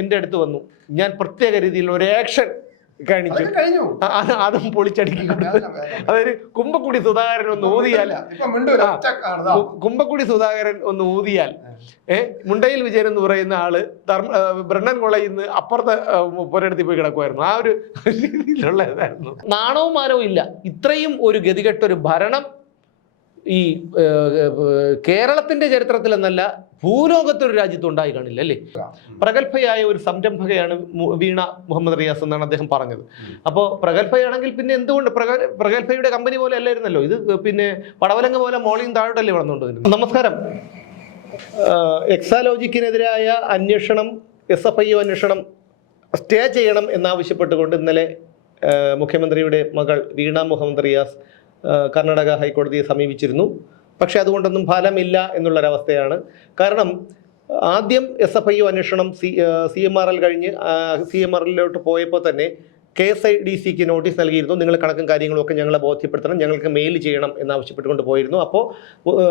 എന്റെ അടുത്ത് വന്നു. ഞാൻ പ്രത്യേക രീതിയിൽ ഒരു ആക്ഷൻ കാണിച്ചു. അത് അതും പൊളിച്ചടുക്കി കൊടുത്തു. അതായത് കുമ്പക്കുടി സുധാകരൻ ഒന്ന് ഊതിയാൽ കുമ്പക്കുടി സുധാകരൻ ഒന്ന് ഊതിയാൽ ഏ മുണ്ടയിൽ വിജയൻ എന്ന് പറയുന്ന ആൾ ധർമ്മ ബ്രണ്ണൻ കോളേജിൽ നിന്ന് അപ്പുറത്തെ പുരയിടത്തിൽ പോയി കിടക്കുമായിരുന്നു ആ ഒരു രീതിയിലുള്ളതായിരുന്നു നാണവും മാനവും ഇല്ല. ഇത്രയും ഒരു ഗതികെട്ട ഒരു ഭരണം ഈ കേരളത്തിന്റെ ചരിത്രത്തിൽ എന്നല്ല ഭൂലോകത്തൊരു രാജ്യത്ത് ഉണ്ടായി കാണില്ല അല്ലേ? പ്രഗത്ഭയായ ഒരു സംരംഭകയാണ് വീണ മുഹമ്മദ് റിയാസ് എന്നാണ് അദ്ദേഹം പറഞ്ഞത്. അപ്പോൾ പ്രഗത്ഭയാണെങ്കിൽ പിന്നെ എന്തുകൊണ്ട്? പ്രഗ- പ്രഗത്ഭയുടെ കമ്പനി പോലെ അല്ലായിരുന്നല്ലോ. ഇത് പിന്നെ പടവലങ്ങ പോലെ മോളിയും താഴോട്ടല്ലേ വളർന്നുകൊണ്ടിരുന്നത്. നമസ്കാരം. എക്സാലോജിക്കിനെതിരായ അന്വേഷണം എസ് എഫ് ഐ ഒ അന്വേഷണം സ്റ്റേ ചെയ്യണം എന്നാവശ്യപ്പെട്ടുകൊണ്ട് ഇന്നലെ മുഖ്യമന്ത്രിയുടെ മകൾ വീണ മുഹമ്മദ് റിയാസ് കർണാടക ഹൈക്കോടതിയെ സമീപിച്ചിരുന്നു. പക്ഷെ അതുകൊണ്ടൊന്നും ഫലമില്ല എന്നുള്ളൊരവസ്ഥയാണ്. കാരണം ആദ്യം എസ് എഫ് ഐ ഒ അന്വേഷണം C C M R L കഴിഞ്ഞ് സി എം ആർ എല്ലിലോട്ട് പോയപ്പോൾ തന്നെ കെ എസ് ഐ ഡി സിക്ക് നോട്ടീസ് നൽകിയിരുന്നു. നിങ്ങൾ കണക്കും കാര്യങ്ങളും ഒക്കെ ഞങ്ങളെ ബോധ്യപ്പെടുത്തണം. ഞങ്ങൾക്ക് മെയിൽ ചെയ്യണം എന്നാവശ്യപ്പെട്ടുകൊണ്ട് പോയിരുന്നു. അപ്പോൾ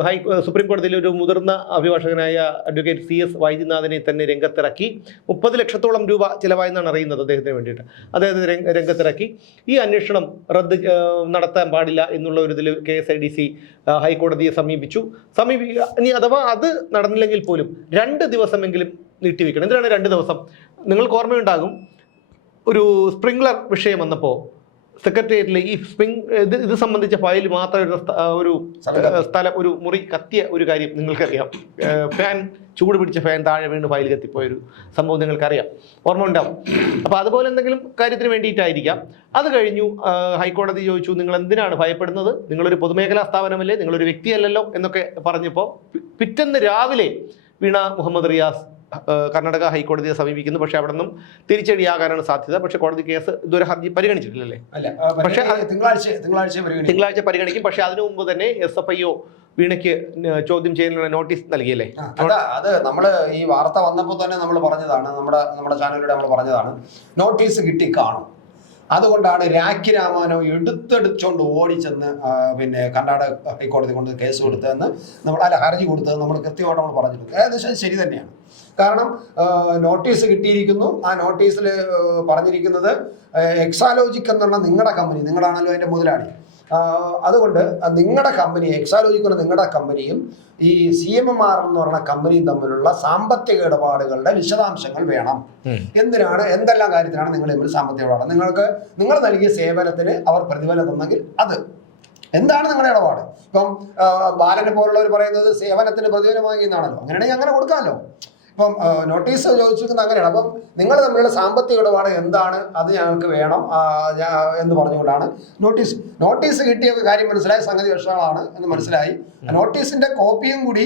ഹൈ സുപ്രീം കോടതിയിലെ ഒരു മുതിർന്ന അഭിഭാഷകനായ അഡ്വക്കേറ്റ് സി എസ് വൈദ്യനാഥനെ തന്നെ രംഗത്തിറക്കി. മുപ്പത് ലക്ഷത്തോളം രൂപ ചിലവായെന്നാണ് അറിയുന്നത് അദ്ദേഹത്തിന് വേണ്ടിയിട്ട്. അദ്ദേഹത്തെ രംഗ- രംഗത്തിറക്കി. ഈ അന്വേഷണം റദ്ദ് നടത്താൻ പാടില്ല എന്നുള്ള ഒരു ഇതിൽ K S I D C ഹൈക്കോടതിയെ സമീപിച്ചു. സമീപി ഇനി അഥവാ അത് നടന്നില്ലെങ്കിൽ പോലും രണ്ട് ദിവസമെങ്കിലും നീട്ടിവെക്കണം. എന്തിനാണ് രണ്ട് ദിവസം? നിങ്ങൾക്ക് ഓർമ്മയുണ്ടാകും. ഒരു സ്പ്രിംഗ്ലർ വിഷയം വന്നപ്പോൾ സെക്രട്ടേറിയറ്റിൽ ഈ സ്പ്രിംഗ് ഇത് ഇത് സംബന്ധിച്ച ഫയൽ മാത്രം ഒരു സ്ഥലം ഒരു മുറി കത്തിയ ഒരു കാര്യം നിങ്ങൾക്കറിയാം. ഫാൻ ചൂട് പിടിച്ച ഫാൻ താഴെ വീണ് ഫയൽ കത്തിപ്പോയൊരു സംഭവം നിങ്ങൾക്കറിയാം. ഓർമ്മ ഉണ്ടാവും. അപ്പോൾ അതുപോലെ എന്തെങ്കിലും കാര്യത്തിന് വേണ്ടിയിട്ടായിരിക്കാം. അത് കഴിഞ്ഞു ഹൈക്കോടതി ചോദിച്ചു നിങ്ങൾ എന്തിനാണ് ഭയപ്പെടുന്നത്? നിങ്ങളൊരു പൊതുമേഖലാ സ്ഥാപനമല്ലേ? നിങ്ങളൊരു വ്യക്തിയല്ലല്ലോ എന്നൊക്കെ പറഞ്ഞപ്പോൾ പിറ്റേന്ന് രാവിലെ വീണ മുഹമ്മദ് റിയാസ് കർണാടക ഹൈക്കോടതിയെ സമീപിക്കുന്നു. പക്ഷെ അവിടെ നിന്നും തിരിച്ചടിയാകാനാണ് സാധ്യത. പക്ഷെ കോടതി കേസ് ഇതുവരെ ഹർജി പരിഗണിച്ചിട്ടില്ലല്ലേ? അല്ല പക്ഷേ തിങ്കളാഴ്ച തിങ്കളാഴ്ച പരിഗണിക്കും. പക്ഷെ പരിഗണിക്കും. പക്ഷേ അതിനു മുമ്പ് തന്നെ എസ് എഫ് ഐ ഒ വീണയ്ക്ക് ചോദ്യം ചെയ്യാനുള്ള നോട്ടീസ് നൽകിയല്ലേ? അത് നമ്മൾ ഈ വാർത്ത വന്നപ്പോൾ തന്നെ നമ്മൾ പറഞ്ഞതാണ്. നമ്മുടെ നമ്മുടെ ചാനലിലൂടെ നമ്മൾ പറഞ്ഞതാണ്. നോട്ടീസ് കിട്ടി കാണും. അതുകൊണ്ടാണ് രാഖി രാമാനോ എടുത്തെടുത്തോണ്ട് ഓടിച്ചെന്ന് പിന്നെ കർണാടക ഹൈക്കോടതി കൊണ്ട് കേസ് കൊടുത്തതെന്ന് നമ്മൾ അല്ല ഹർജി കൊടുത്തത് നമ്മൾ കൃത്യമായിട്ട് നമ്മൾ പറഞ്ഞിട്ടുണ്ട്. ഏകദേശം ശരി തന്നെയാണ്. കാരണം നോട്ടീസ് കിട്ടിയിരിക്കുന്നു. ആ നോട്ടീസിൽ പറഞ്ഞിരിക്കുന്നത് എക്സാലോജിക് എന്നുള്ള നിങ്ങളുടെ കമ്പനി നിങ്ങളാണല്ലോ അതിന്റെ മുതലാളി. അതുകൊണ്ട് നിങ്ങളുടെ കമ്പനി എക്സാലോജിക് എന്ന നിങ്ങളുടെ കമ്പനിയും ഈ സി എം എം ആർ എന്ന് പറയുന്ന കമ്പനിയും തമ്മിലുള്ള സാമ്പത്തിക ഇടപാടുകളുടെ വിശദാംശങ്ങൾ വേണം. എന്തിനാണ് എന്തെല്ലാം കാര്യത്തിനാണ് നിങ്ങൾ തമ്മിൽ സാമ്പത്തിക ഇടപാട്? നിങ്ങൾക്ക് നിങ്ങൾ നൽകിയ സേവനത്തിന് അവർ പ്രതിഫലം തന്നെങ്കിൽ അത്. എന്താണ് നിങ്ങളുടെ ഇടപാട്? ഇപ്പം ബാലനെ പോലുള്ളവർ പറയുന്നത് സേവനത്തിന് പ്രതിഫലം വാങ്ങിയെന്നാണല്ലോ അങ്ങനെയാണെങ്കിൽ അങ്ങനെ കൊടുക്കാമല്ലോ. ഇപ്പം നോട്ടീസ് ചോദിച്ചിരിക്കുന്നത് അങ്ങനെയാണ്. അപ്പം നിങ്ങൾ തമ്മിലുള്ള സാമ്പത്തിക ഇടപാട് എന്താണ്? അത് ഞങ്ങൾക്ക് വേണം. എന്ന് പറഞ്ഞുകൊണ്ടാണ് നോട്ടീസ് നോട്ടീസ് കിട്ടിയ കാര്യം മനസ്സിലായ സംഗതി വിഷയങ്ങളാണ് എന്ന് മനസ്സിലായി. നോട്ടീസിന്റെ കോപ്പിയും കൂടി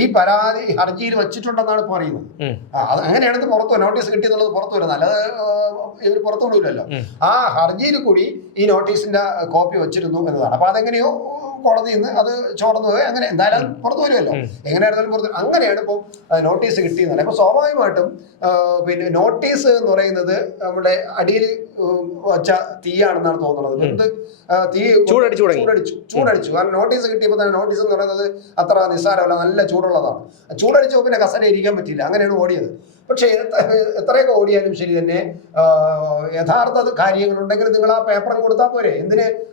ഈ പരാതി ഹർജിയിൽ വെച്ചിട്ടുണ്ടെന്നാണ് ഇപ്പോൾ അറിയുന്നത് അത് അങ്ങനെയാണെന്ന് പുറത്തു നോട്ടീസ് കിട്ടിയെന്നുള്ളത് പുറത്തു വരുന്നത്. അല്ലാതെ ഇവർ പുറത്തു വിടില്ലല്ലോ ആ ഹർജിയിൽ കൂടി ഈ നോട്ടീസിന്റെ കോപ്പി വെച്ചിരുന്നു എന്നതാണ്. അപ്പൊ അതെങ്ങനെയോ കോടതിയിൽ നിന്ന് അത് ചോർന്നു പോയി. അങ്ങനെ എന്തായാലും പുറത്തു വരുമല്ലോ. എങ്ങനെയായിരുന്നാലും പുറത്തു അങ്ങനെയാണ് ഇപ്പോൾ നോട്ടീസ് കിട്ടിയെന്നാണ് അപ്പൊ സ്വാഭാവികമായിട്ടും പിന്നെ നോട്ടീസ് എന്ന് പറയുന്നത് നമ്മുടെ അടിയിൽ വച്ച തീയാണെന്നാണ് തോന്നുന്നത്. എന്ത് തീ ചൂടടിച്ചു. ചൂടടിച്ചു. ചൂടടിച്ചു. കാരണം നോട്ടീസ് കിട്ടിയപ്പോൾ തന്നെ നോട്ടീസ് എന്ന് പറയുന്നത് അത്ര നിസ്സാരമല്ല നല്ല ചൂടുള്ളതാണ്. ചൂടടിച്ചപ്പോൾ പിന്നെ കസര ഇരിക്കാൻ പറ്റില്ല അങ്ങനെയാണ് ഓടിയത്. പക്ഷേ എത്ര- എത്രയൊക്കെ ഓടിയാലും ശരി തന്നെ യഥാർത്ഥ കാര്യങ്ങളുണ്ടെങ്കിൽ നിങ്ങൾ ആ പേപ്പറും കൊടുത്താൽ പോരെ. എന്തിന്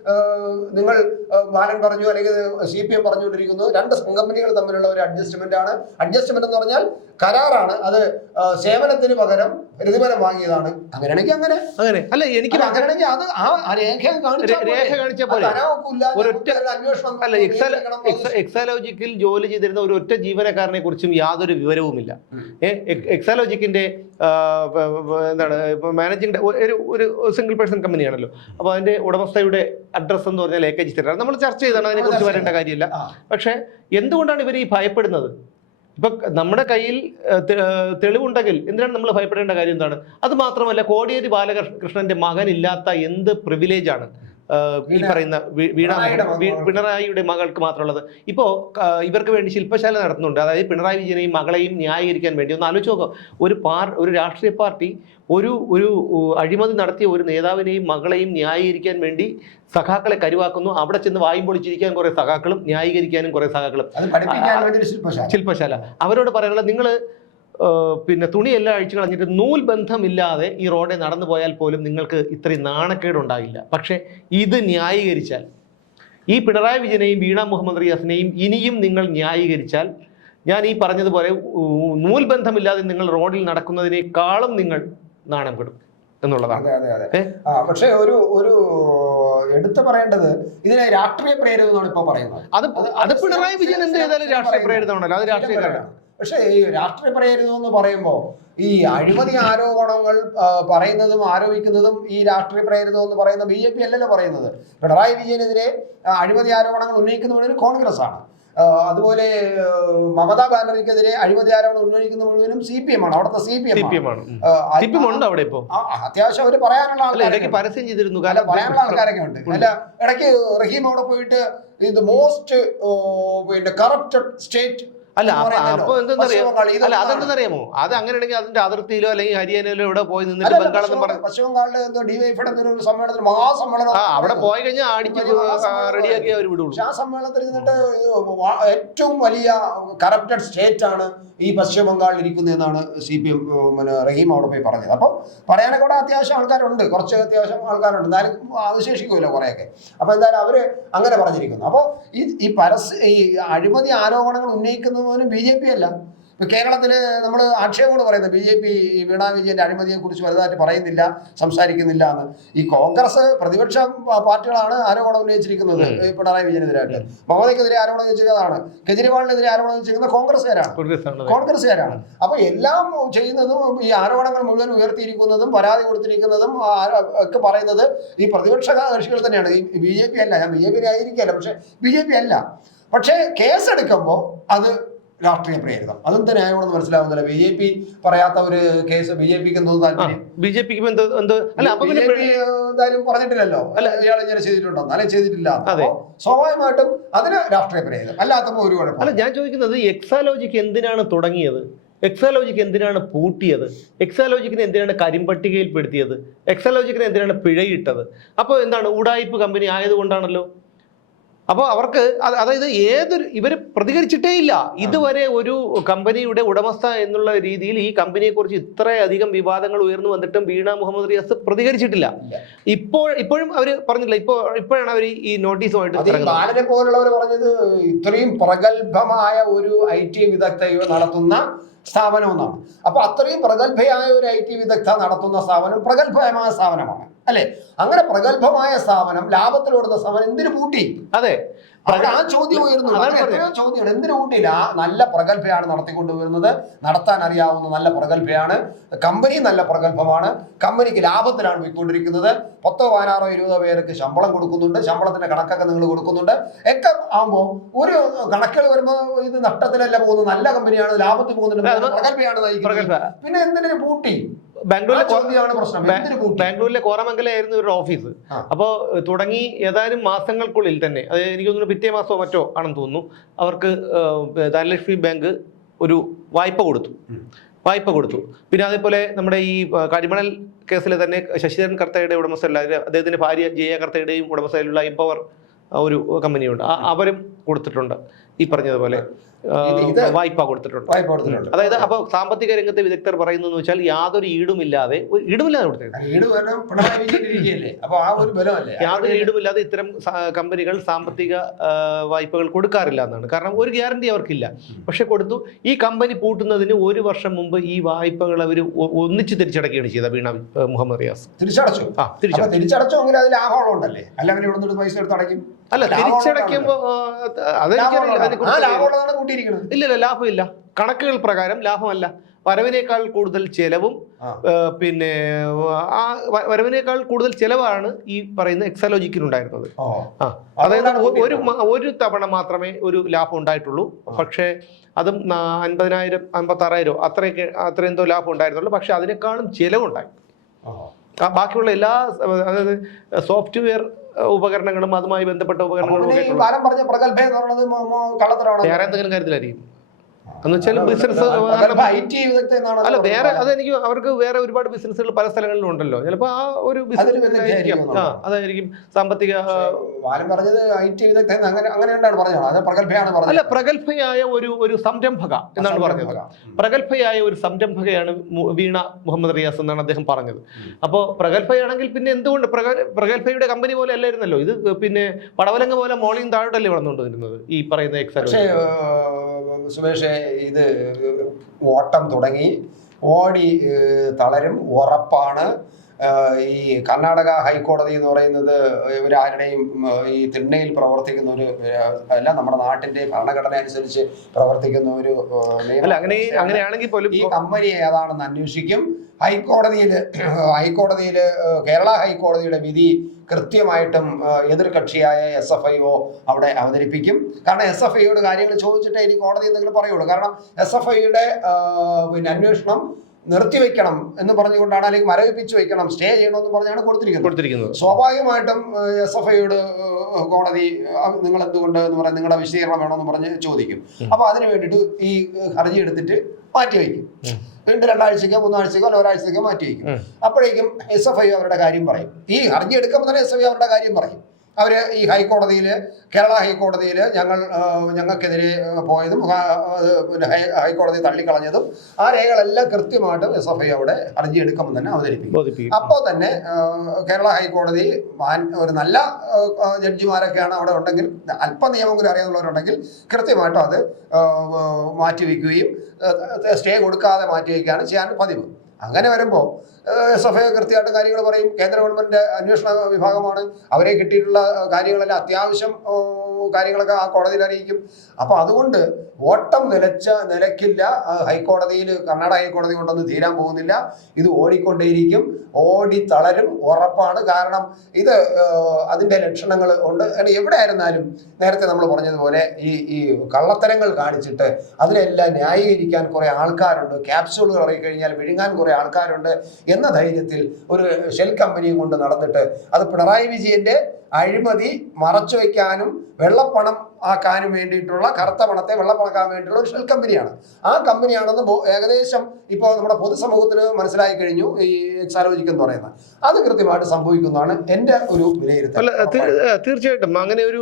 നിങ്ങൾ ബാലൻ പറഞ്ഞു അല്ലെങ്കിൽ സി പി എം പറഞ്ഞുകൊണ്ടിരിക്കുന്നു. രണ്ട് കമ്പനികൾ തമ്മിലുള്ള ഒരു അഡ്ജസ്റ്റ്മെന്റ് ആണ്. അഡ്ജസ്റ്റ്മെന്റ് എന്ന് പറഞ്ഞാൽ കരാറാണ്. അത് സേവനത്തിന് പകരം പ്രതിഫലം വാങ്ങിയതാണ്. അങ്ങനെയാണെങ്കിൽ അങ്ങനെ. അങ്ങനെ. അല്ല എനിക്ക് അങ്ങനെയാണെങ്കിൽ അത് ആ രേഖ രേഖ പോരെ. കാണിച്ചാൽ പോലെ അല്ല. എക്സാലോജിക്കിൽ ജോലി ചെയ്തിരുന്ന ഒരു ഒറ്റ ജീവനക്കാരനെ കുറിച്ചും യാതൊരു വിവരവുമില്ല. ഉം. വ- എന്താണ് ഇപ്പോൾ മാനേജിങ് ഒരു ഒരു സിംഗിൾ പേഴ്സൺ കമ്പനിയാണല്ലോ അപ്പോൾ അതിന്റെ ഉടമസ്ഥയുടെ അഡ്രസ്സ് എന്ന് പറഞ്ഞാൽ എ കെ ജി സ്ഥിരം നമ്മൾ ചർച്ച ചെയ്താണ് അതിനെക്കുറിച്ച് വരേണ്ട കാര്യമില്ല. പക്ഷേ എന്തുകൊണ്ടാണ് ഇവർ ഈ ഭയപ്പെടുന്നത്? ഇപ്പൊ നമ്മുടെ കയ്യിൽ തെളിവുണ്ടെങ്കിൽ എന്തിനാണ് നമ്മൾ ഭയപ്പെടേണ്ട കാര്യം എന്താണ്? അത് മാത്രമല്ല കോടിയേരി ബാലകൃഷ്ണന്റെ മകനില്ലാത്ത എന്ത് പ്രിവിലേജ് ആണ്? ഏഹ്, ഈ പറയുന്ന വീണ പിണറായിയുടെ മകൾക്ക് മാത്രമുള്ളത്. ഇപ്പോൾ ഇവർക്ക് വേണ്ടി ശില്പശാല നടത്തുന്നുണ്ട്. അതായത് പിണറായി വിജയനെയും മകളെയും ന്യായീകരിക്കാൻ വേണ്ടി. ഒന്ന് ആലോചിച്ച് നോക്കാം. ഒരു പാർ ഒരു രാഷ്ട്രീയ പാർട്ടി ഒരു ഒരു അഴിമതി നടത്തിയ ഒരു നേതാവിനെയും മകളെയും ന്യായീകരിക്കാൻ വേണ്ടി സഖാക്കളെ കരുവാക്കുന്നു. അവിടെ ചെന്ന് വായും പൊളിച്ചിരിക്കാൻ കുറേ സഖാക്കളും ന്യായീകരിക്കാനും കുറേ സഖാക്കളും. ശില്പശാല. ശില്പശാല. അവരോട് പറയാനുള്ളത് നിങ്ങൾ ഏഹ്, തുണി എല്ലാം അഴിച്ചു കളഞ്ഞിട്ട് നൂൽ ബന്ധമില്ലാതെ ഈ റോഡിൽ നടന്നു പോയാൽ പോലും നിങ്ങൾക്ക് ഇത്രയും നാണക്കേടുണ്ടാകില്ല. പക്ഷേ ഇത് ന്യായീകരിച്ചാൽ ഈ പിണറായി വിജയനെയും വീണ മുഹമ്മദ് റിയാസിനെയും ഇനിയും നിങ്ങൾ ന്യായീകരിച്ചാൽ ഞാൻ ഈ പറഞ്ഞതുപോലെ നൂൽ ബന്ധമില്ലാതെ നിങ്ങൾ റോഡിൽ നടക്കുന്നതിനേക്കാളും നിങ്ങൾ നാണം കെടും എന്നുള്ളതാണ്? പക്ഷെ ഒരു ഒരു എടുത്തു പറയേണ്ടത് ഇതിനെ രാഷ്ട്രീയ പ്രേരിതമാണ് എന്നാണ് ഇപ്പൊ പറയുന്നത്. അത് അത് പിണറായി വിജയൻ എന്ത് ചെയ്താലും രാഷ്ട്രീയ പ്രേരിതമാണല്ലോ. അത് രാഷ്ട്രീയക്കാരാണ് പക്ഷേ ഈ രാഷ്ട്രീയ എന്ന് പറയുമ്പോൾ ഈ അഴിമതി ആരോപണങ്ങൾ പറയുന്നതും ആരോപിക്കുന്നതും ഈ രാഷ്ട്രീയ പ്രേരിതം എന്ന് പറയുന്ന ബി ജെ പി അല്ലല്ലോ പറയുന്നത്. പിണറായി വിജയനെതിരെ അഴിമതി ആരോപണങ്ങൾ ഉന്നയിക്കുന്ന മുഴുവൻ കോൺഗ്രസ് ആണ് അതുപോലെ മമതാ ബാനർജിക്കെതിരെ അഴിമതി ആരോപണം ഉന്നയിക്കുന്ന മുഴുവനും സി പി എം ആണ്. അവിടുത്തെ സി പി എം ആണ്. അവിടെ ഇപ്പോ. അത്യാവശ്യം അവർ പറയാനുള്ള ആൾക്കാരൊക്കെ പരസ്യം ചെയ്തിരുന്നു. അല്ല പറയാനുള്ള ആൾക്കാരൊക്കെ ഉണ്ട്. അല്ല ഇടയ്ക്ക് റഹീം അവിടെ പോയിട്ട് ഇത് മോസ്റ്റ് പിന്നെ കറപ്റ്റഡ് സ്റ്റേറ്റ് അല്ല അപ്പൊ അല്ല അതെന്താ അതെന്തെന്നറിയാമോ? അത് അങ്ങനെയാണെങ്കിൽ അതിന്റെ അതിർത്തിയിലോ അല്ലെങ്കിൽ ഹരിയാനയിലോ ഇവിടെ പോയി നിന്നിട്ട് ബംഗാൾ ബംഗാളെന്നും പശ്ചിമ- പറഞ്ഞു പശ്ചിമ ബംഗാളിലെ സമ്മേളനത്തിൽ മഹാസമ്മേളനം അവിടെ പോയി കഴിഞ്ഞാൽ അടിച്ച് റെഡിയാക്കിയ ഒരു റെഡിയാക്കി അവർ വിടുള്ളൂ. ആ സമ്മേളനത്തിൽ ഏറ്റവും വലിയ കറപ്റ്റഡ് സ്റ്റേറ്റ് ആണ്. ഈ പശ്ചിമ ബംഗാളിൽ ഇരിക്കുന്നതെന്നാണ് സി പി എം റഹീം അവിടെ പോയി പറഞ്ഞത്. അപ്പോൾ പറയാനൊക്കെ കൂടെ അത്യാവശ്യം ആൾക്കാരുണ്ട്. കുറച്ച് അത്യാവശ്യം ആൾക്കാരുണ്ട്. എന്നാലും അവശേഷിക്കുമല്ലോ കുറേയൊക്കെ. അപ്പൊ എന്തായാലും അവർ അങ്ങനെ പറഞ്ഞിരിക്കുന്നു. അപ്പോൾ ഈ ഈ പരസ്യ ഈ അഴിമതി ആരോപണങ്ങൾ ഉന്നയിക്കുന്നവരും ബി ജെ പി അല്ല. ഇപ്പൊ കേരളത്തിൽ നമ്മൾ ആക്ഷേപമാണ് പറയുന്നത് ബി ജെ പി വീണാ വിജയന്റെ അഴിമതിയെ കുറിച്ച് വലുതായിട്ട് പറയുന്നില്ല സംസാരിക്കുന്നില്ല എന്ന്. ഈ കോൺഗ്രസ് പ്രതിപക്ഷ പാർട്ടികളാണ് ആരോപണം ഉന്നയിച്ചിരിക്കുന്നത് ഈ പിണറായി വിജയനെതിരായിട്ട്. മമതയ്ക്കെതിരെ ആരോപണം ഉന്നയിച്ചതാണ് കെജ്രിവാളിനെതിരെ ആരോപണം ഉന്നയിച്ചിരിക്കുന്നത് കോൺഗ്രസ്സുകാരാണ്. കോൺഗ്രസ്സുകാരാണ്. അപ്പൊ എല്ലാം ചെയ്യുന്നതും ഈ ആരോപണങ്ങൾ മുഴുവൻ ഉയർത്തിയിരിക്കുന്നതും പരാതി കൊടുത്തിരിക്കുന്നതും ഒക്കെ പറയുന്നത് ഈ പ്രതിപക്ഷ കക്ഷികൾ തന്നെയാണ്. ഈ ബി ജെ പി അല്ല ഞാൻ ബി ജെ പി ആയിരിക്കല്ല പക്ഷെ ബി ജെ പി അല്ല. പക്ഷേ കേസെടുക്കുമ്പോൾ അത് രാഷ്ട്രീയ പ്രേരിതം. അതെന്ത് ന്യായമാണെന്ന് മനസ്സിലാവുന്നില്ല. ബി ജെ പി പറയാത്ത ഒരു കേസ് ബി ജെ പിക്ക് എന്തോ താല്പര്യം ബി ജെ പിക്ക് എന്തായാലും പറഞ്ഞിട്ടില്ലല്ലോ. അല്ല ഇയാൾ ഇങ്ങനെ ചെയ്തിട്ടുണ്ടോ? അല്ലെ ചെയ്തിട്ടില്ല. അതെ. സ്വാഭാവികമായിട്ടും അതിന് രാഷ്ട്രീയ പ്രേരിതം. അല്ലാത്തപ്പോ ഒരു കുഴപ്പം അല്ല ഞാൻ ചോദിക്കുന്നത് എക്സാലോജിക്ക് എന്തിനാണ് തുടങ്ങിയത്? എക്സാലോജിക്ക് എന്തിനാണ് പൂട്ടിയത്? എക്സാലോജിക്കിനെ എന്തിനാണ് കരിമ്പട്ടികയിൽപ്പെടുത്തിയത് എക്സാലോജിക്കിനെ എന്തിനാണ് പിഴയിട്ടത്? അപ്പോൾ എന്താണ് ഉടായിപ്പ് കമ്പനി ആയതുകൊണ്ടാണല്ലോ? അപ്പോൾ അവർക്ക് അതായത് ഏതൊരു ഇവർ പ്രതികരിച്ചിട്ടേ ഇല്ല. ഇതുവരെ ഒരു കമ്പനിയുടെ ഉടമസ്ഥ എന്നുള്ള രീതിയിൽ ഈ കമ്പനിയെക്കുറിച്ച് ഇത്രയധികം വിവാദങ്ങൾ ഉയർന്നു വന്നിട്ടും വീണ മുഹമ്മദ് റിയാസ് പ്രതികരിച്ചിട്ടില്ല. ഇപ്പോൾ ഇപ്പോഴും അവർ പറഞ്ഞില്ല ഇപ്പോൾ ഇപ്പോഴാണ് അവർ ഈ നോട്ടീസുമായിട്ട് ബാലനെ പോലുള്ളവർ പറഞ്ഞത് ഇത്രയും പ്രഗത്ഭമായ ഒരു ഐ ടി വിദഗ്ധ നടത്തുന്ന സ്ഥാപനം എന്നാണ്. അപ്പൊ അത്രയും പ്രഗത്ഭയായ ഒരു ഐ ടി വിദഗ്ധ നടത്തുന്ന സ്ഥാപനം പ്രഗത്ഭമായ സ്ഥാപനമാണ്. അല്ലെ? അങ്ങനെ പ്രഗത്ഭമായ സ്ഥാപനം ലാഭത്തിലോടുന്ന സ്ഥാപനം എന്തിനു പൂട്ടി? അതെ. ആ ചോദ്യം ഉയർന്നു എത്രയോ ചോദ്യമാണ് എന്തിനു കൂട്ടിയില്ല നല്ല പ്രഗത്ഭയാണ് നടത്തിക്കൊണ്ടുവരുന്നത്. നടത്താൻ അറിയാവുന്ന നല്ല പ്രഗത്ഭയാണ്. കമ്പനി നല്ല പ്രഗത്ഭമാണ്. കമ്പനിക്ക് ലാഭത്തിലാണ് പോയിക്കൊണ്ടിരിക്കുന്നത്. പത്തോ പതിനാറോ ഇരുപതോ പേർക്ക് ശമ്പളം കൊടുക്കുന്നുണ്ട്. ശമ്പളത്തിന്റെ കണക്കൊക്കെ നിങ്ങൾ കൊടുക്കുന്നുണ്ട്. ഒക്കെ ആകുമ്പോൾ ഒരു കണക്കുകൾ വരുമ്പോ ഇത് നഷ്ടത്തിലല്ല പോകുന്നത്. നല്ല കമ്പനിയാണ്. ലാഭത്തിൽ പോകുന്നുണ്ട് പ്രഗത്ഭയാണ് നയിക്കുന്നത്. പിന്നെ എന്തിനു പൂട്ടി ബാംഗ്ലൂരിലെ ബാംഗ്ലൂരിലെ കോറമംഗലായിരുന്നു ഇവരുടെ ഓഫീസ്. അപ്പോൾ തുടങ്ങി ഏതാനും മാസങ്ങൾക്കുള്ളിൽ തന്നെ അത് എനിക്ക് തോന്നുന്നു പിറ്റേ മാസമോ മറ്റോ ആണെന്ന് തോന്നുന്നു അവർക്ക് ധനലക്ഷ്മി ബാങ്ക് ഒരു വായ്പ കൊടുത്തു. വായ്പ കൊടുത്തു. പിന്നെ അതേപോലെ നമ്മുടെ ഈ കരിമണൽ കേസിലെ തന്നെ ശശിധരൻ കർത്തയുടെ ഉടമസ്ഥയിലുള്ള അതായത് അദ്ദേഹത്തിന്റെ ഭാര്യ ജയ കർത്തയുടെയും ഉടമസ്ഥയിലുള്ള എംപവർ ഒരു കമ്പനിയുണ്ട്. അവരും കൊടുത്തിട്ടുണ്ട് ഈ പറഞ്ഞതുപോലെ. വായ്പ കൊടുത്തിട്ടുണ്ട്. വായ്പ കൊടുത്തിട്ടുണ്ട്. അതായത് അപ്പൊ സാമ്പത്തിക രംഗത്തെ വിദഗ്ധർ പറയുന്നത് വെച്ചാൽ യാതൊരു ഈടുമില്ലാതെ ഈടുമില്ലാതെ കൊടുത്തിട്ടുണ്ട് യാതൊരു ഈടുമില്ലാതെ ഇത്തരം കമ്പനികൾ സാമ്പത്തിക വായ്പകൾ കൊടുക്കാറില്ല എന്നാണ്. കാരണം ഒരു ഗ്യാരണ്ടി അവർക്കില്ല. പക്ഷെ കൊടുത്തു. ഈ കമ്പനി പൂട്ടുന്നതിന് ഒരു വർഷം മുമ്പ് ഈ വായ്പകൾ അവർ ഒന്നിച്ച് തിരിച്ചടക്കുകയാണ് ചെയ്തത് വീണ മുഹമ്മദ് റിയാസ്. തിരിച്ചടച്ചു? ആ തിരിച്ചു അപ്പൊ തിരിച്ചടച്ചെങ്കിൽ ഉണ്ടല്ലേ അല്ല ഇവിടെ പൈസ എടുത്ത് അടയ്ക്കും. അല്ല തിരിച്ചടക്കുമ്പോ തിരിച്ചടയ്ക്കുമ്പോൾ അതെനിക്കറിയില്ല. ലാഭം ഇല്ല. ലാഭമില്ല കണക്കുകൾ പ്രകാരം ലാഭമല്ല. വരവിനേക്കാൾ കൂടുതൽ ചെലവും പിന്നെ ആ വരവിനേക്കാൾ കൂടുതൽ ചെലവാണ് ഈ പറയുന്ന എക്സലോജിക്കിനുണ്ടായിരുന്നത്. അതായത് ഒരു ഒരു തവണ മാത്രമേ ഒരു ലാഭം ഉണ്ടായിട്ടുള്ളൂ. പക്ഷേ അതും അൻപതിനായിരം അമ്പത്താറായിരം അത്രയൊക്കെ അത്ര എന്തോ ലാഭം ഉണ്ടായിരുന്നുള്ളൂ. പക്ഷെ അതിനേക്കാളും ചെലവുണ്ടായി. ബാക്കിയുള്ള എല്ലാ അതായത് സോഫ്റ്റ്വെയർ ഉപകരണങ്ങളും അതുമായി ബന്ധപ്പെട്ട ഉപകരണങ്ങളും വേറെ എന്തെങ്കിലും കാര്യത്തിലായിരിക്കും. എന്ന് വെച്ചാൽ ബിസിനസ് അല്ല വേറെ അതെനിക്ക് അവർക്ക് വേറെ ഒരുപാട് ബിസിനസ്സുകൾ പല സ്ഥലങ്ങളിലും ഉണ്ടല്ലോ. ചിലപ്പോൾ ആ ഒരു ബിസിനസ് ആ അതായിരിക്കും സാമ്പത്തിക പറഞ്ഞത് ഐ ടി അങ്ങനെ പറഞ്ഞത്. അല്ല പ്രഗത്ഭയായ ഒരു ഒരു സംരംഭക എന്നാണ് പറഞ്ഞത്. പ്രഗത്ഭയായ ഒരു സംരംഭകയാണ് വീണ മുഹമ്മദ് റിയാസ് എന്നാണ് അദ്ദേഹം പറഞ്ഞത്. അപ്പോൾ പ്രഗത്ഭയാണെങ്കിൽ പിന്നെ എന്തുകൊണ്ട് പ്രഗ- പ്രഗത്ഭയുടെ കമ്പനി പോലെ അല്ലായിരുന്നല്ലോ? ഇത് പിന്നെ പടവലങ്ങ പോലെ മോളിയും താഴോട്ടല്ലേ വളർന്നുകൊണ്ടിരുന്നത് ഈ പറയുന്ന ഏഹ്, സുമേഷേ ഇത് ഓട്ടം തുടങ്ങി. ഓടി തളരും. ഉറപ്പാണ്. ഈ കർണാടക ഹൈക്കോടതി എന്ന് പറയുന്നത് ഇവരാരുടെയും ഈ തിണ്ണയിൽ പ്രവർത്തിക്കുന്ന ഒരു അല്ല നമ്മുടെ നാട്ടിന്റെ ഭരണഘടന അനുസരിച്ച് പ്രവർത്തിക്കുന്ന ഒരു അങ്ങനെ അങ്ങനെയാണെങ്കിൽ പോലും ഈ കമ്പനി ഏതാണെന്ന് അന്വേഷിക്കും. ഹൈക്കോടതിയിൽ ഹൈക്കോടതിയിൽ കേരള ഹൈക്കോടതിയുടെ വിധി കൃത്യമായിട്ടും എതിർകക്ഷിയായ എസ് എഫ് ഐ ഒ അവിടെ അവതരിപ്പിക്കും. കാരണം എസ് എഫ് ഐയോട് കാര്യങ്ങൾ ചോദിച്ചിട്ടേ ഇനി കോടതി എന്തെങ്കിലും പറയുള്ളൂ. കാരണം എസ് എഫ് ഐയുടെ പിന്നെ അന്വേഷണം നിർത്തിവെക്കണം എന്ന് പറഞ്ഞുകൊണ്ടാണ് അല്ലെങ്കിൽ മരവിപ്പിച്ച് വെക്കണം സ്റ്റേ ചെയ്യണമെന്ന് പറഞ്ഞാണ് കൊടുത്തിരിക്കുന്നത്. കൊടുത്തിരിക്കുന്നത്. സ്വാഭാവികമായിട്ടും എസ് എഫ് ഐയോട് കോടതി നിങ്ങൾ എന്തുകൊണ്ട് എന്ന് പറയാൻ നിങ്ങളുടെ വിശദീകരണം വേണമെന്ന് പറഞ്ഞ് ചോദിക്കും. അപ്പൊ അതിന് വേണ്ടിയിട്ട് ഈ ഹർജി എടുത്തിട്ട് മാറ്റി വയ്ക്കും. വീണ്ടും രണ്ടാഴ്ചക്കോ മൂന്നാഴ്ചക്കോ അല്ല ഒരാഴ്ചക്കോ മാറ്റി വയ്ക്കും. അപ്പോഴേക്കും എസ് എഫ് ഐ അവരുടെ കാര്യം പറയും. ഈ ഹർജി എടുക്കുമ്പോൾ തന്നെ എസ് എഫ് ഐ അവരുടെ കാര്യം പറയും. അവർ ഈ ഹൈക്കോടതിയിൽ കേരള ഹൈക്കോടതിയിൽ ഞങ്ങൾ ഞങ്ങൾക്കെതിരെ പോയതും പിന്നെ ഹൈ ഹൈക്കോടതി തള്ളിക്കളഞ്ഞതും ആ രേഖകളെല്ലാം കൃത്യമായിട്ട് എസ് എഫ് ഐ അവിടെ ഹർജി എടുക്കുമ്പോൾ തന്നെ അവതരിപ്പിക്കും. അപ്പോൾ തന്നെ കേരള ഹൈക്കോടതി ഒരു നല്ല ജഡ്ജിമാരൊക്കെയാണ് അവിടെ ഉണ്ടെങ്കിൽ അല്പ കൂടി അറിയാവുന്നവരുണ്ടെങ്കിൽ കൃത്യമായിട്ടും അത് മാറ്റിവെക്കുകയും സ്റ്റേ കൊടുക്കാതെ മാറ്റിവെക്കുകയാണ് ചെയ്യാൻ പതിവ്. അങ്ങനെ വരുമ്പോൾ എസ് എഫ് ഐ കൃത്യമായിട്ട് കാര്യങ്ങൾ പറയും. കേന്ദ്ര ഗവൺമെന്റ് അന്വേഷണ വിഭാഗമാണ്. അവരെ കിട്ടിയിട്ടുള്ള കാര്യങ്ങളെല്ലാം അത്യാവശ്യം കാര്യങ്ങളൊക്കെ ആ കോടതിയിൽ അറിയിക്കും. അപ്പൊ അതുകൊണ്ട് ഓട്ടം നിലച്ച നിലക്കില്ല. ഹൈക്കോടതിയിൽ കർണാടക ഹൈക്കോടതി കൊണ്ടൊന്നും തീരാൻ പോകുന്നില്ല. ഇത് ഓടിക്കൊണ്ടേയിരിക്കും. ഓടി തളരും ഉറപ്പാണ്. കാരണം ഇത് അതിന്റെ ലക്ഷണങ്ങൾ ഉണ്ട്. എവിടെ ആയിരുന്നാലും നേരത്തെ നമ്മൾ പറഞ്ഞതുപോലെ ഈ ഈ കള്ളത്തരങ്ങൾ കാണിച്ചിട്ട് അതിനെല്ലാം ന്യായീകരിക്കാൻ കുറെ ആൾക്കാരുണ്ട്. ക്യാപ്സ്യൂളുകൾ ഇറങ്ങിക്കഴിഞ്ഞാൽ വിഴുങ്ങാൻ കുറെ ആൾക്കാരുണ്ട് എന്ന ധൈര്യത്തിൽ ഒരു ഷെൽ കമ്പനിയും കൊണ്ട് നടന്നിട്ട് അത് പിണറായി വിജയന്റെ അഴിമതി മറച്ചു വയ്ക്കാനും വെള്ളപ്പണം ആക്കാനും വേണ്ടിയിട്ടുള്ള കറുത്ത പണത്തെ വെള്ളപ്പണക്കാൻ വേണ്ടിയിട്ടുള്ള ഒരു ഷെൽ കമ്പനിയാണ് ആ കമ്പനിയാണെന്ന് ഏകദേശം ഇപ്പോൾ നമ്മുടെ പൊതുസമൂഹത്തിന് മനസ്സിലായി കഴിഞ്ഞു ഈ എക്സാലോജിക് എന്ന് പറയുന്നത്. അത് കൃത്യമായിട്ട് സംഭവിക്കുന്നതാണ് എന്റെ ഒരു വിലയിരുത്തൽ. തീർച്ചയായിട്ടും. അങ്ങനെ ഒരു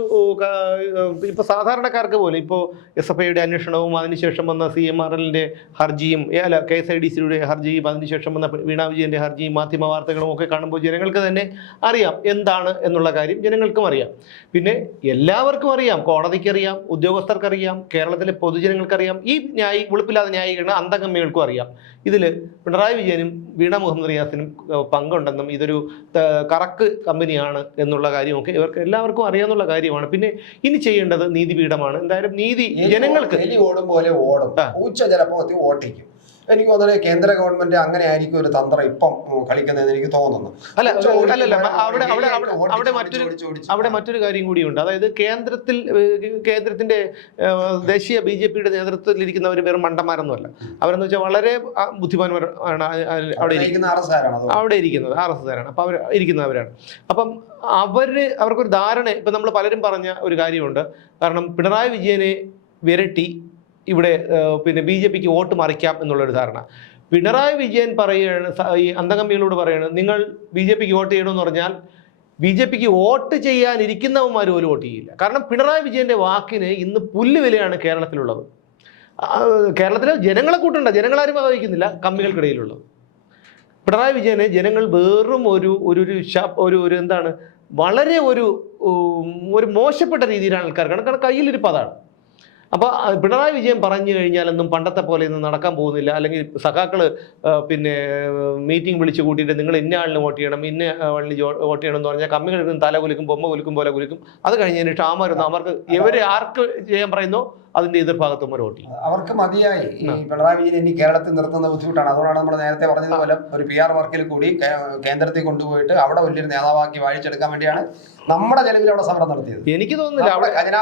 ഇപ്പോൾ സാധാരണക്കാർക്ക് പോലും ഇപ്പോൾ എസ് എഫ് ഐയുടെ അന്വേഷണവും അതിനുശേഷം വന്ന സി എം ആർ എല്ലിന്റെ ഹർജിയും അല്ല കെ എസ് ഐ ഡി സിയുടെ ഹർജിയും അതിനുശേഷം വന്ന വീണ വിജയന്റെ ഹർജിയും മാധ്യമ വാർത്തകളും ഒക്കെ കാണുമ്പോൾ ജനങ്ങൾക്ക് തന്നെ അറിയാം എന്താണ് എന്നുള്ള കാര്യം ജനങ്ങൾക്കും അറിയാം. പിന്നെ എല്ലാവർക്കും അറിയാം. കോടതിക്ക് അറിയാം ഉദ്യോഗസ്ഥർക്കറിയാം കേരളത്തിലെ പൊതുജനങ്ങൾക്കറിയാം ഈ ന്യായി വെളുപ്പില്ലാതെ ന്യായീകരണം അന്തംഗമ്മികൾക്കും അറിയാം. ഇതിൽ പിണറായി വിജയനും വീണ മുഹമ്മദ് റിയാസിനും പങ്കുണ്ടെന്നും ഇതൊരു കറക്ക് കമ്പനിയാണ് എന്നുള്ള കാര്യമൊക്കെ ഇവർക്ക് എല്ലാവർക്കും അറിയാമെന്നുള്ള കാര്യമാണ്. പിന്നെ ഇനി ചെയ്യേണ്ടത് നീതിപീഠമാണ്. എന്തായാലും നീതി ജനങ്ങൾക്ക് ഓടും- പോലെ ഓടും. ഉച്ച പൂച്ച ചിലപ്പോൾ ഓട്ടിക്കും. എനിക്ക് തോന്നുന്നത് കേന്ദ്ര ഗവൺമെന്റ് അങ്ങനെ ആയിരിക്കും ഒരു തന്ത്രം ഇപ്പം കളിക്കുന്നത് കളിക്കുന്നതെന്ന് എനിക്ക് തോന്നുന്നു. അല്ല അല്ലല്ല അവിടെ അവിടെ അവിടെ മറ്റൊരു അവിടെ മറ്റൊരു കാര്യം കൂടിയുണ്ട്. അതായത് കേന്ദ്രത്തിൽ കേന്ദ്രത്തിന്റെ ദേശീയ ബി ജെ പിയുടെ നേതൃത്വത്തിൽ ഇരിക്കുന്നവർ വെറും മണ്ടന്മാരൊന്നുമല്ല. അവരെന്ന് വെച്ചാൽ വളരെ ബുദ്ധിമാനാണ് ബുദ്ധിമാന്മാരാണ് അവിടെ അവിടെ ഇരിക്കുന്നത് ആർ എസ് എസ്കാരാണ് അപ്പോൾ അവർ ഇരിക്കുന്നവരാണ്. അപ്പം അവർ അവർക്കൊരു ധാരണ ഇപ്പം നമ്മൾ പലരും പറഞ്ഞ ഒരു കാര്യമുണ്ട്. കാരണം പിണറായി വിജയനെ വിരട്ടി ഇവിടെ പിന്നെ ബി ജെ പിക്ക് വോട്ട് മറിക്കാം എന്നുള്ളൊരു ധാരണ. പിണറായി വിജയൻ പറയുകയാണ് ഈ അന്തകമ്പികളോട് പറയുകയാണ് നിങ്ങൾ ബി ജെ പിക്ക് വോട്ട് ചെയ്യണമെന്ന് പറഞ്ഞാൽ ബി ജെ പിക്ക് വോട്ട് ചെയ്യാനിരിക്കുന്നവന്മാർ പോലും വോട്ട് ചെയ്യില്ല. കാരണം പിണറായി വിജയന്റെ വാക്കിന് ഇന്ന് പുല്ല് വിലയാണ് കേരളത്തിലുള്ളത്. കേരളത്തിലെ ജനങ്ങളെ കൂട്ടണ്ട ജനങ്ങളാരും വഹിക്കുന്നില്ല കമ്മികൾക്കിടയിലുള്ളത്. പിണറായി വിജയനെ ജനങ്ങൾ വെറും ഒരു ഒരു ഒരു ഒരു ഒരു എന്താണ് വളരെ ഒരു ഒരു മോശപ്പെട്ട രീതിയിലാണ് ആൾക്കാർ കാരണം കയ്യിലൊരു അതാണ്. അപ്പോൾ പിണറായി വിജയൻ പറഞ്ഞു കഴിഞ്ഞാലൊന്നും പണ്ടത്തെ പോലെ ഒന്നും നടക്കാൻ പോകുന്നില്ല. അല്ലെങ്കിൽ സഖാക്കൾ പിന്നെ മീറ്റിംഗ് വിളിച്ചു കൂട്ടിയിട്ട് നിങ്ങൾ ഇന്ന ആളിന് വോട്ട് ചെയ്യണം ഇന്ന ആളിന് വോട്ട് ചെയ്യണം എന്ന് പറഞ്ഞാൽ കമ്മികൾ തല കുലുക്കും ബൊമ്മ കുലുക്കും പോലെ കുലുക്കും. അത് കഴിഞ്ഞതിന് ശേഷം ആമാരുന്നു അവർക്ക് ഇവർ ആർക്ക് ചെയ്യാൻ പറയുന്നോ? അതിന്റെ എതിർഭാഗത്തും ചെയ്യും അവർക്ക് മതിയായി. ഈ പിണറായി വിജയൻ ഇനി കേരളത്തിൽ നിർത്തുന്ന ബുദ്ധിമുട്ടാണ്. അതുകൊണ്ടാണ് നമ്മൾ നേരത്തെ പറഞ്ഞതുപോലെ ഒരു പി ആർ വർക്കിൽ കൂടി കേന്ദ്രത്തിൽ കൊണ്ടുപോയിട്ട് അവിടെ വലിയൊരു നേതാവാക്കി വാഴിച്ചെടുക്കാൻ വേണ്ടിയാണ് നമ്മുടെ ചെലവിൽ അവിടെ സമരം നടത്തിയത്. എനിക്ക് തോന്നുന്നില്ല. അവിടെ അല്ല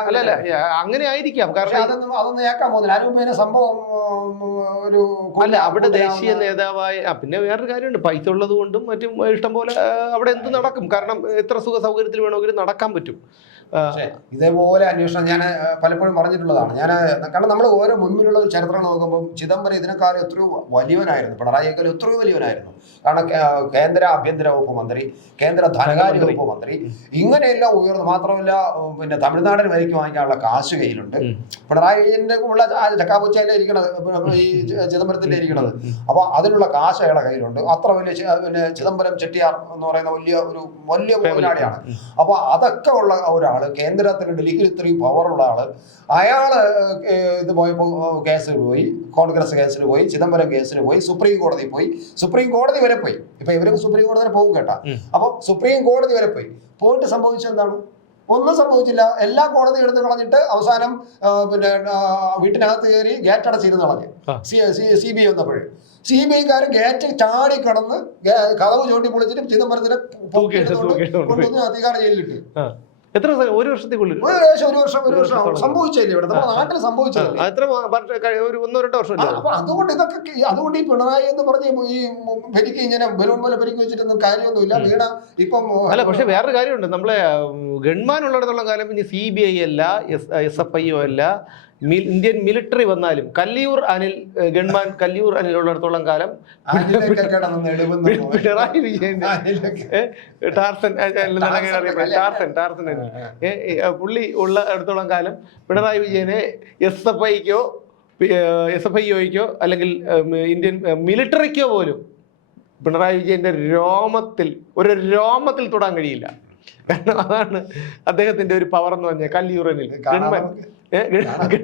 അങ്ങനെ ആയിരിക്കാം. കാരണം അതൊന്നും അതൊന്നും ഏക്കാൻ പോകുന്നില്ല. അതിന് മുമ്പ് സംഭവം ഒരു അല്ല അവിടെ ദേശീയ നേതാവായ പിന്നെ വേറൊരു കാര്യമുണ്ട്. പൈസ ഉള്ളത് കൊണ്ടും മറ്റും ഇഷ്ടം പോലെ അവിടെ എന്ത് നടക്കും. കാരണം എത്ര സുഖ സൗകര്യത്തിൽ വേണമെങ്കിലും നടക്കാൻ പറ്റും. ഇതേപോലെ അന്വേഷണം ഞാൻ പലപ്പോഴും പറഞ്ഞിട്ടുള്ളതാണ്. ഞാൻ കാരണം നമ്മൾ ഓരോ മുന്നിലുള്ള ചരിത്രം നോക്കുമ്പോൾ ചിദംബരം ഇതിനെക്കാളും എത്രയോ വലിയവനായിരുന്നു. പിണറായിയേക്കാൾ എത്രയോ വലിയവനായിരുന്നു. കാരണം കേന്ദ്ര ആഭ്യന്തര വകുപ്പ് മന്ത്രി കേന്ദ്ര ധനകാര്യ വകുപ്പ് മന്ത്രി. ഇങ്ങനെയെല്ലാം ഉയർന്നു. മാത്രമല്ല പിന്നെ തമിഴ്നാടിന് വരിക്ക് വാങ്ങിക്കാനുള്ള കാശ് കയ്യിലുണ്ട്. ഉം. പിണറായി വിജയന്റെ ഉള്ള ചക്കാപൂച്ചയിലെ ഇരിക്കണത്? ഈ ചിദംബരത്തിലെ ഇരിക്കണത്? അപ്പൊ അതിനുള്ള കാശ് അയാളെ കയ്യിലുണ്ട്. അത്ര വലിയ പിന്നെ ചിദംബരം ചെട്ടിയാർ എന്ന് പറയുന്ന വലിയ ഒരു വലിയ മുതലാളിയാണ്. അപ്പൊ അതൊക്കെ ഉള്ള ഒരാൾ കേന്ദ്രത്തിന് ഡൽഹിയിൽ ഇത്രയും പവറുള്ള ആൾ. അയാൾ ഇത് പോയപ്പോ കേസിൽ പോയി കോൺഗ്രസ് കേസിൽ പോയി ചിദംബരം കേസിന് പോയി സുപ്രീം കോടതി പോയി. സുപ്രീം കോടതി വരെ പോയി. ഇപ്പൊ ഇവരൊക്കെ സുപ്രീം കോടതി വരെ പോകും കേട്ടാ. അപ്പൊ സുപ്രീം കോടതി വരെ പോയി. പോയിട്ട് സംഭവിച്ചത് എന്താണ്? ഒന്നും സംഭവിച്ചില്ല. എല്ലാ കോടതി എടുത്ത് കളഞ്ഞിട്ട് അവസാനം പിന്നെ വീട്ടിനകത്ത് കയറി ഗേറ്റ് അടച്ചിരുന്ന് കളഞ്ഞു. സി ബി ഐ വന്നപ്പോഴേ. സി ബി ഐക്കാർ ഗേറ്റ് ചാടി കടന്ന് കഥവ് ചൂണ്ടി ചോട്ടി പൊളിച്ചിട്ട് ചിദംബരത്തിനെ കൊണ്ടുവന്ന് അധികാര ജയിലിലിട്ട്. എത്ര ഒരു വർഷത്തേക്കുള്ളിൽ? ഒരു വർഷം ഒരു വർഷം. സംഭവിച്ചില്ലേ ഇവിടെ? നമ്മുടെ നാട്ടിൽ സംഭവിച്ചത് എത്ര ഒരു ഒന്നോ രണ്ടോ വർഷം അതുകൊണ്ട് ഇതൊക്കെ അതുകൊണ്ട് ഈ പിണറായി എന്ന് പറഞ്ഞ ഈ ഭരിക്ക് ഇങ്ങനെ ബലൂൺ പോലെ ഭരിക്ക് വെച്ചിട്ടൊന്നും കാര്യമൊന്നുമില്ല. വീണ ഇപ്പം അല്ല പക്ഷെ വേറൊരു കാര്യമുണ്ട്. നമ്മളെ ഗൺമാൻ ഉള്ളിടത്തോളം കാലം ഇനി സി ബി ഐ അല്ല S S F I O അല്ല ഇന്ത്യൻ മിലിറ്ററി വന്നാലും കല്ലിയൂർ അനിൽ ഗൺമാൻ കല്ലിയൂർ അനിൽ ഉള്ളിടത്തോളം കാലം. പിണറായി അനിലൊക്കെ. ടാർസൻ ടാർസൻ ടാർസൻ പുള്ളി ഉള്ള ഇടത്തോളം കാലം പിണറായി വിജയനെ എസ് എഫ് ഐക്കോ എസ് എഫ് ഐ ഒയ്ക്കോ അല്ലെങ്കിൽ ഇന്ത്യൻ മിലിറ്ററിക്കോ പോലും പിണറായി വിജയന്റെ രോമത്തിൽ ഒരു രോമത്തിൽ തൊടാൻ കഴിയില്ല. കാരണം അതാണ് അദ്ദേഹത്തിന്റെ ഒരു പവർ എന്ന് പറഞ്ഞാൽ കല്ലിയൂറനിൽ അനിൽ. ഗൺമാൻ നമുക്ക്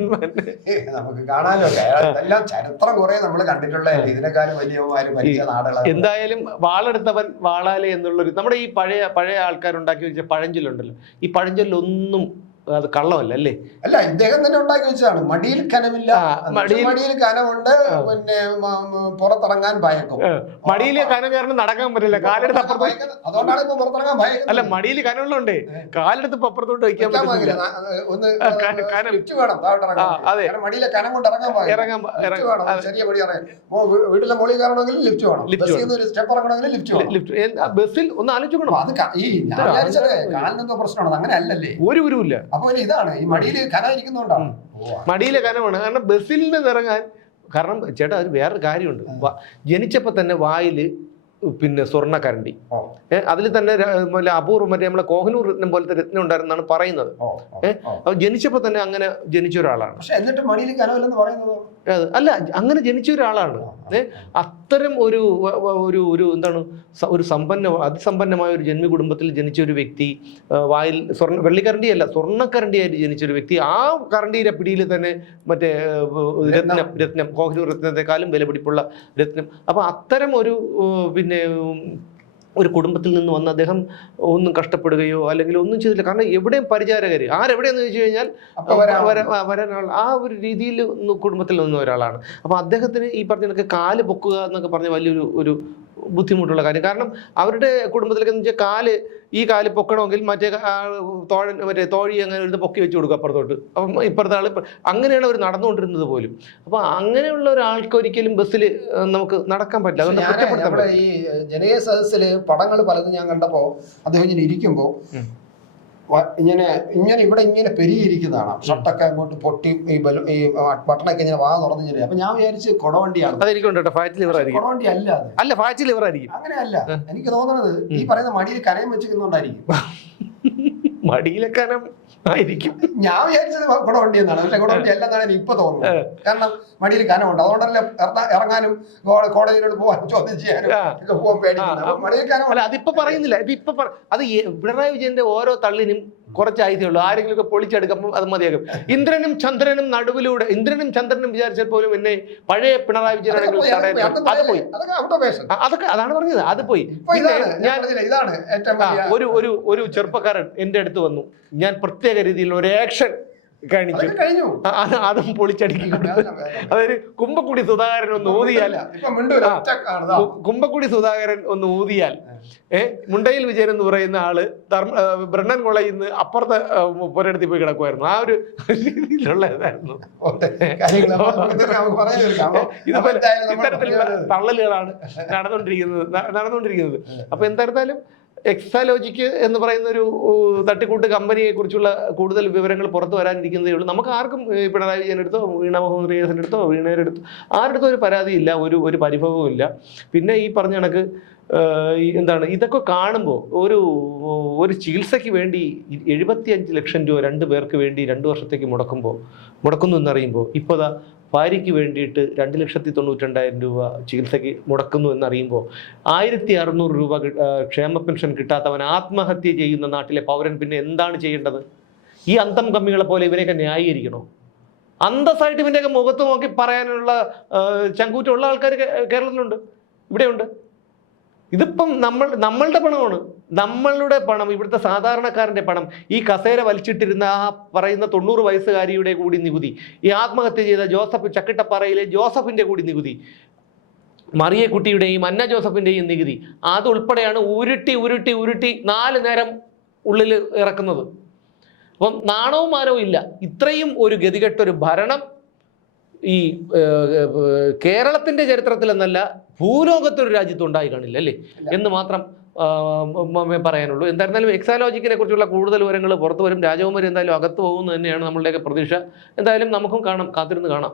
ഇതെല്ലാം ചരിത്രം കുറെ നമ്മൾ കണ്ടിട്ടുള്ള ഇതിനെക്കാളും വലിയവന്മാര് നാടുകളാണ്. എന്തായാലും വാളെടുത്തവൻ വാളാലേ എന്നുള്ളൊരു നമ്മുടെ ഈ പഴയ പഴയ ആൾക്കാരുണ്ടാക്കി വെച്ച പഴഞ്ചൊല്ലുണ്ടല്ലോ. ഈ പഴഞ്ചൊല്ലൊന്നും അത് കള്ളമല്ല അല്ലേ? അല്ല ഇദ്ദേഹം തന്നെ ഉണ്ടാക്കി വെച്ചതാണ്. മടിയിൽ കനമില്ല. മടിയിൽ- മടിയിൽ കനമുണ്ട് പിന്നെ പുറത്തിറങ്ങാൻ ഭയക്കും. മടിയിൽ കനം കാരണം നടക്കാൻ പറ്റില്ല. കാലെടുത്ത് അപ്പുറത്ത് അതുകൊണ്ടാണ് ഇപ്പൊ പുറത്തിറങ്ങാൻ ഭയക്കുന്നത്. അല്ല മടിയിൽ കനമുള്ളതുണ്ട് കാലെടുത്ത് അപ്പുറത്തോട്ട് വയ്ക്കാൻ പറ്റില്ല ഒന്ന് കനം-. വേണം അതെ. മടിയിലെ കനം കൊണ്ട് ഇറങ്ങാൻ ഇറങ്ങാൻ വേണം. ചെറിയ പടി ഇറങ്ങാൻ. വീട്ടിലെ മുകളിൽ കയറണമെങ്കിൽ ലിഫ്റ്റ് വേണം. ലിഫ്റ്റ് ബസ്സിൽ നിന്ന് ഒരു സ്റ്റെപ്പ് ഇറങ്ങണമെങ്കിൽ ലിഫ്റ്റ് വേണം. ലിഫ്റ്റ് ബസ്സിൽ ഒന്ന് ആലോചിക്കണം അത് ഈ ഞാൻ വിചാരിച്ചത് കാലിനെന്തോ പ്രശ്നമാണ്. അങ്ങനെ അല്ലല്ലേ ഒരു ഗുരുവില്ല. അപ്പൊ ഒരു ഇതാണ് ഈ മടിയിൽ കന ഇരിക്കുന്നോണ്ടാണ് മടിയിലെ കനമാണ്. കാരണം ബസ്സിൽ നിന്ന് ഇറങ്ങാൻ കാരണം ചേട്ടാ അത് വേറൊരു കാര്യമുണ്ട്. ജനിച്ചപ്പോൾ ജനിച്ചപ്പോ തന്നെ വായിൽ പിന്നെ സ്വർണക്കരണ്ടി. ഏഹ് അതിൽ തന്നെ അപൂർവം മറ്റേ നമ്മളെ കോഹനൂർ രത്നം പോലത്തെ രത്നം ഉണ്ടായിരുന്നാണ് പറയുന്നത്. ഏഹ് അപ്പൊ ജനിച്ചപ്പോ അപ്പോൾ ജനിച്ചപ്പോൾ തന്നെ അങ്ങനെ ജനിച്ച ഒരാളാണ്. പക്ഷെ എന്നിട്ട് മടിയിൽ കനമില്ലെന്ന് പറയുന്നത് അല്ല അങ്ങനെ ജനിച്ച ഒരാളാണ്? അത്തരം ഒരു ഒരു ഒരു എന്താണ് ഒരു സമ്പന്ന അതിസമ്പന്നമായ ഒരു ജന്മ കുടുംബത്തിൽ ജനിച്ച ഒരു വ്യക്തി വായിൽ സ്വർണ വെള്ളിക്കരണ്ടി അല്ല സ്വർണക്കരണ്ടിയായിട്ട് ജനിച്ച ഒരു വ്യക്തി ആ കരണ്ടിയുടെ പിടിയിൽ തന്നെ മറ്റേ രത്നം രത്നം. കോഹിനൂർ രത്നത്തെക്കാളും വിലപിടിപ്പുള്ള രത്നം. അപ്പൊ അത്തരം ഒരു പിന്നെ ഒരു കുടുംബത്തിൽ നിന്ന് വന്ന അദ്ദേഹം ഒന്നും കഷ്ടപ്പെടുകയോ അല്ലെങ്കിൽ ഒന്നും ചെയ്തില്ല. കാരണം എവിടെയും പരിചാരകർ ആരെവിടെയെന്ന് ചോദിച്ചു കഴിഞ്ഞാൽ വരാനാൾ ആ, ഒരു രീതിയിൽ കുടുംബത്തിൽ നിന്ന ഒരാളാണ്. അപ്പോൾ അദ്ദേഹത്തിന് ഈ പറഞ്ഞ കണക്ക് കാൽ പൊക്കുക എന്നൊക്കെ പറഞ്ഞ വലിയൊരു ഒരു ബുദ്ധിമുട്ടുള്ള കാര്യം. കാരണം അവരുടെ കുടുംബത്തിലേക്ക് എന്ന് വെച്ചാൽ കാൽ ഈ കാൽ പൊക്കണമെങ്കിൽ മറ്റേ തോഴൻ മറ്റേ തോഴി അങ്ങനെ ഒരു പൊക്കി വെച്ച് കൊടുക്കും അപ്പുറത്തോട്ട്. അപ്പം ഇപ്പുറത്തെ ആൾ അങ്ങനെയാണ് അവർ നടന്നുകൊണ്ടിരുന്നത് പോലും. അപ്പോൾ അങ്ങനെയുള്ള ഒരാൾക്ക് ഒരിക്കലും ബസ്സിൽ നമുക്ക് നടക്കാൻ പറ്റില്ല. അതുകൊണ്ട് കുറ്റപ്പെടുത്താൻ ഈ ജനകീയ സദസ്സിൽ പടങ്ങൾ പലതും ഞാൻ കണ്ടപ്പോൾ അദ്ദേഹം ഇങ്ങനെ ഇരിക്കുമ്പോ ഉം. വ- ഇങ്ങനെ ഇങ്ങനെ ഇവിടെ ഇങ്ങനെ പെരിയിരിക്കുന്നതാണ് ഷർട്ടൊക്കെ അങ്ങോട്ട് പൊട്ടി ഈ ബലു ഈ ബട്ടണൊക്കെ ഇങ്ങനെ വാ തുറന്നു ഇങ്ങനെ അപ്പൊ ഞാൻ വിചാരിച്ച് കൊടവണ്ടിയാണ് കൊടവണ്ടി അല്ല അല്ല അങ്ങനെയല്ല. എനിക്ക് തോന്നുന്നത് ഈ പറയുന്ന മടിയിൽ കരയം വെച്ചിരിക്കുന്നുണ്ടായിരിക്കും. മടിയിലെ കനം ആയിരിക്കും. ഞാൻ വിചാരിച്ചത് കുടവണ്ടി എന്നാണ്. പക്ഷെ കുടവണ്ടി അല്ലെന്നാണ് എനിക്ക് ഇപ്പൊ തോന്നുന്നത്. കാരണം മടിയിൽ കനമുണ്ട്. അതുകൊണ്ടല്ലേ ഇറങ്ങാനും കോടതിയിലോട് പോകാൻ ചോദ്യം ചെയ്യാനും. ഒക്കെ പോകാൻ പേടിക്കുന്നത് മടിയിൽ കനം അതിപ്പോ പറയുന്നില്ല. ഇപ്പൊ അത് പിണറായി വിജയന്റെ ഓരോ തള്ളിനും കുറച്ച് ആയുധമുള്ളൂ ആരെങ്കിലും ഒക്കെ പൊളിച്ചെടുക്കുമ്പോൾ അത് മതിയാകും. ഇന്ദ്രനും ചന്ദ്രനും നടുവിലൂടെ ഇന്ദ്രനും ചന്ദ്രനും വിചാരിച്ചാൽ പോലും എന്നെ പഴയ പിണറായി വിജയൻ അത് പോയി. അതൊക്കെ അതാണ് പറഞ്ഞത്. അത് പോയി. ഞാൻ ഒരു ഒരു ഒരു ചെറുപ്പക്കാരൻ എന്റെ അടുത്ത് വന്നു. ഞാൻ പ്രത്യേക രീതിയിൽ ഒരു ആക്ഷൻ കാണിച്ചു അതും പൊളിച്ചടുക്കി കൊടുത്തു. അതായത് കുമ്പക്കുടി സുധാകരൻ ഒന്ന് ഊതിയാൽ. കുമ്പക്കുടി സുധാകരൻ ഒന്ന് ഊതിയാൽ ഏ മുണ്ടയിൽ വിജയൻ എന്ന് പറയുന്ന ആൾ ധർമ്മ ബ്രണ്ണൻ കോളേജിൽ നിന്ന് അപ്പുറത്തെ പുരയിടത്തിൽ പോയി കിടക്കുമായിരുന്നു ആ ഒരു രീതിയിലുള്ള ഇതായിരുന്നു ഇതുപോലെ ഇത്തരത്തിലുള്ള തള്ളലുകളാണ് നടന്നുകൊണ്ടിരിക്കുന്നത്. നടന്നുകൊണ്ടിരിക്കുന്നത്. അപ്പൊ എന്തായിരുന്നാലും എക്സാലോജിക്ക് എന്ന് പറയുന്ന ഒരു തട്ടിക്കൂട്ട് കമ്പനിയെ കുറിച്ചുള്ള കൂടുതൽ വിവരങ്ങൾ പുറത്തു വരാനിരിക്കുന്നതേ ഉള്ളൂ. നമുക്ക് ആർക്കും പിണറായി വിജയൻ എടുത്തോ വീണ മുഹമ്മദ് റിയാസിന്റെ അടുത്തോ വീണയുടെ അടുത്തോ ആരുടെ ഒരു പരാതിയില്ല ഒരു ഒരു പരിഭവവും ഇല്ല പിന്നെ ഈ പറഞ്ഞ കണക്ക് എന്താണ് ഇതൊക്കെ കാണുമ്പോൾ ഒരു ഒരു ചികിത്സയ്ക്ക് വേണ്ടി എഴുപത്തിയഞ്ച് ലക്ഷം രൂപ രണ്ട് പേർക്ക് വേണ്ടി രണ്ട് വർഷത്തേക്ക് മുടക്കുമ്പോൾ മുടക്കുന്നു എന്നറിയുമ്പോൾ ഇപ്പോൾ ദാ ഭാര്യയ്ക്ക് വേണ്ടിയിട്ട് രണ്ട് ലക്ഷത്തി തൊണ്ണൂറ്റിരണ്ടായിരം രൂപ ചികിത്സയ്ക്ക് മുടക്കുന്നു എന്നറിയുമ്പോൾ ആയിരത്തി അറുന്നൂറ് രൂപ ക്ഷേമ പെൻഷൻ കിട്ടാത്തവൻ ആത്മഹത്യ ചെയ്യുന്ന നാട്ടിലെ പൗരൻ പിന്നെ എന്താണ് ചെയ്യേണ്ടത്? ഈ അന്തം കമ്മികളെ പോലെ ഇവരെയൊക്കെ ന്യായീകരിക്കണോ? അന്തസ്സായിട്ട് ഇവന്റെയൊക്കെ മുഖത്ത് നോക്കി പറയാനുള്ള ചങ്കൂറ്റമുള്ള ആൾക്കാർ കേരളത്തിലുണ്ട്. ഇവിടെയുണ്ട്. ഇതിപ്പം നമ്മൾ നമ്മളുടെ പണമാണ്. നമ്മളുടെ പണം ഇവിടുത്തെ സാധാരണക്കാരന്റെ പണം ഈ കസേര വലിച്ചിട്ടിരുന്ന ആ പറയുന്ന തൊണ്ണൂറ് വയസ്സുകാരിയുടെ കൂടി നികുതി ഈ ആത്മഹത്യ ചെയ്ത ജോസഫ് ചക്കിട്ടപ്പാറയിലെ ജോസഫിന്റെ കൂടി നികുതി മറിയക്കുട്ടിയുടെയും അന്ന ജോസഫിന്റെയും നികുതി അതുൾപ്പെടെയാണ് ഉരുട്ടി ഉരുട്ടി ഉരുട്ടി നാല് നേരം ഉള്ളിൽ ഇറക്കുന്നത്. അപ്പം നാണവും മാനവും ഇല്ല. ഇത്രയും ഒരു ഗതികെട്ടൊരു ഭരണം ഈ കേരളത്തിന്റെ ചരിത്രത്തിൽ എന്നല്ല ഭൂലോകത്തൊരു രാജ്യത്ത് ഉണ്ടായി കാണില്ല അല്ലേ? എന്ന് മാത്രം പറയാനുള്ളൂ. എന്തായിരുന്നാലും എക്സാലോജിക്കിനെ കുറിച്ചുള്ള കൂടുതൽ വിവരങ്ങൾ പുറത്തു വരും. രാജകുമാരി എന്തായാലും അകത്ത് പോകുന്നു തന്നെയാണ് നമ്മളുടെയൊക്കെ പ്രതീക്ഷ. എന്തായാലും നമുക്കും കാണാം കാത്തിരുന്ന് കാണാം.